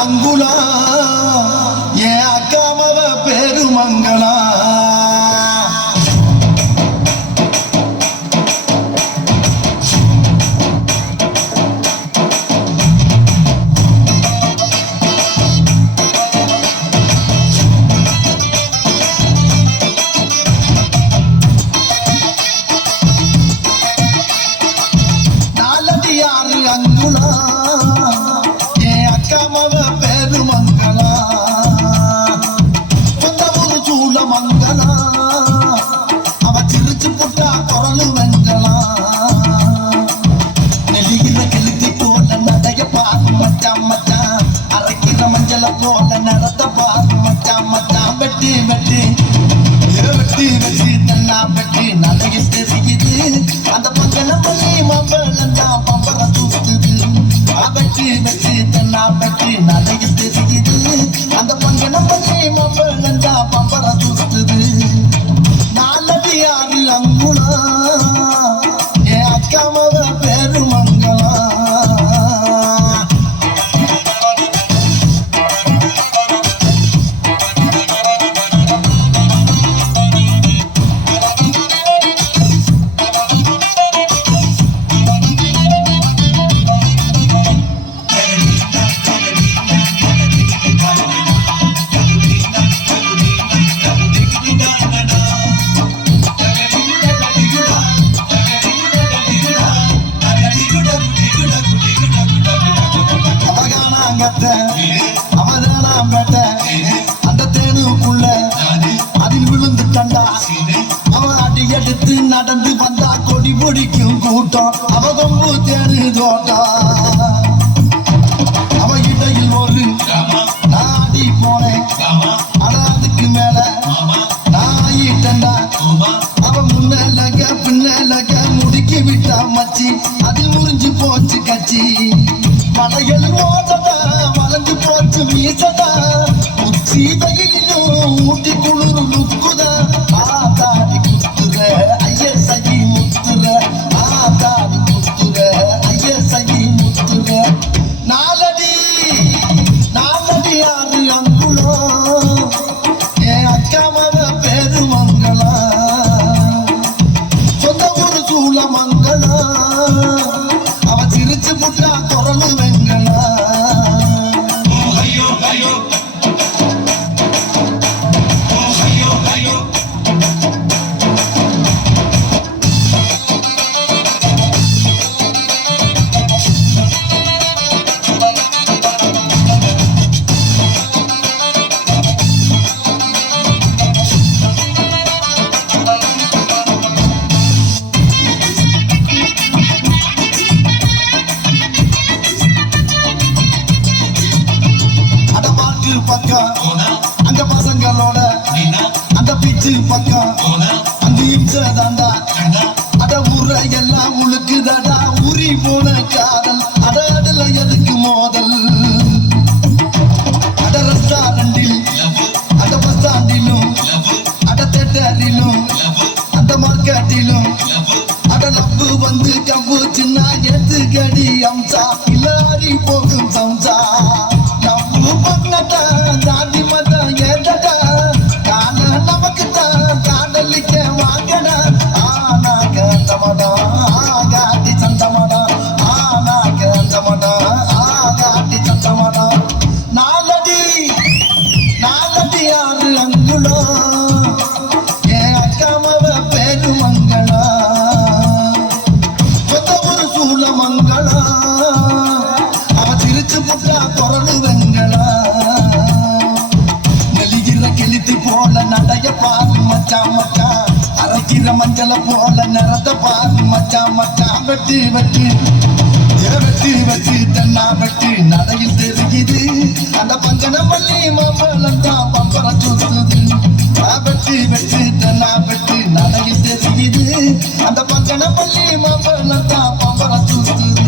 அங்குலா என் அக்காமவ பெருமங்களா அங்குலா என் அக்காமவ பெருமங்களா சொந்த ஒரு சூழ மங்களா அவ சிரிச்சு புட்டா குரலு வெங்கலா நெல்லிகிற கெளுத்தி போல நடைய பாரு மச்சான் மச்சான் அரைக்கிற மஞ்சள போல நடத்த பாரு மச்சான் மச்சான் வெட்டி வெட்டி வெட்டி வெட்டி தன்னா வெட்டி நடைய தெரியுது அந்த பங்கன பண்ணி மாம்பழந்தான் பம்பர தூக்குது வெட்டி வெட்டி தன்னா வெட்டி நடைய தெரியுது அந்த பங்கன பண்ணி மாம்பழந்தான் பம்பர தூக்குது நாலடி ஆறு அங்குலா என் அக்காமவ பெருமங்களா அவதானாம் பேட்ட அந்த தேனுக்குள்ள அதில் விழுந்து கண்டா அவன் அடி எடுத்து நடந்து வந்தா கொடி பிடிக்கும் கூட்டம் அவ கொம்பு தேனு தோட்டம் அவ இடையில் ஒரு நாடி போனேன் ஆனா அதுக்கு மேல நாயிட்டா அவ முன்னலக பின்னலக முடுக்கி விட்டா மச்சி அதில் முறிஞ்சு போச்சு கச்சி மலைகள் ஓதடா வளைஞ்சு போச்சு வீசடா உச்சி வெயிலும் ஊட்டி குளிர் லுக்குதா ஆதாடி குத்துற ஐய சகி முத்துற ஆதாடி குத்துற ஐய சகி முத்துற நாலடி ஆறு அங்குலோ என் அக்காமவ பெருமங்களா சொந்த ஒரு சூழ மங்களா அவ சிரிச்சு புட்டா குரலு வெங்கலா பக்கம் அங்க பசங்களோட அந்த பிச்சு பக்கம் அந்த இம்சதாண்டா அட ஊர எல்லாம் உழுக்குதடா உரி போன காதல் அட அதுல எதுக்கு மோதல் அட ரெஸ்டாரண்டில் அட பஸ் ஸ்டாண்டிலும் அட தேட்டரிலும் அந்த மார்க்கெட்டிலும் அட லப்பு வந்து கம்பு சின்ன எது கடி அம்சா இல்லாடி போகும் சம்சா ஜாதி மதம் ஏதடா காண நமக்கு தான் காதலிக்க வாங்கடா ஆனாக தமடா ஆகாட்டி சந்தமடா ஆனாக தமடா ஆகாட்டி சந்தமடா நாலடி ஆறு அங்குலோ என் அக்காமவ பெருமங்களா சொந்த ஒரு சூழ மங்களா அவ சிரிச்சு புட்டா குரலு வெங்கலா நடைய பாரு மச்சான் மச்சான் அரைக்கிற மஞ்சள போல நிறத்த பாரு மச்சான் மச்சான் வெட்டி வெட்டி வெட்டி வெட்டி தென்னா வெட்டி நடையில் தெரியுது அந்த பங்கன மல்லி மாம்பழந்தான் பம்பர சுத்துது வெட்டி வெட்டி தென்னா வெட்டி நடையில் தெரியுது அந்த பங்கன மல்லி மாம்பழந்தான் பம்பர சுத்துது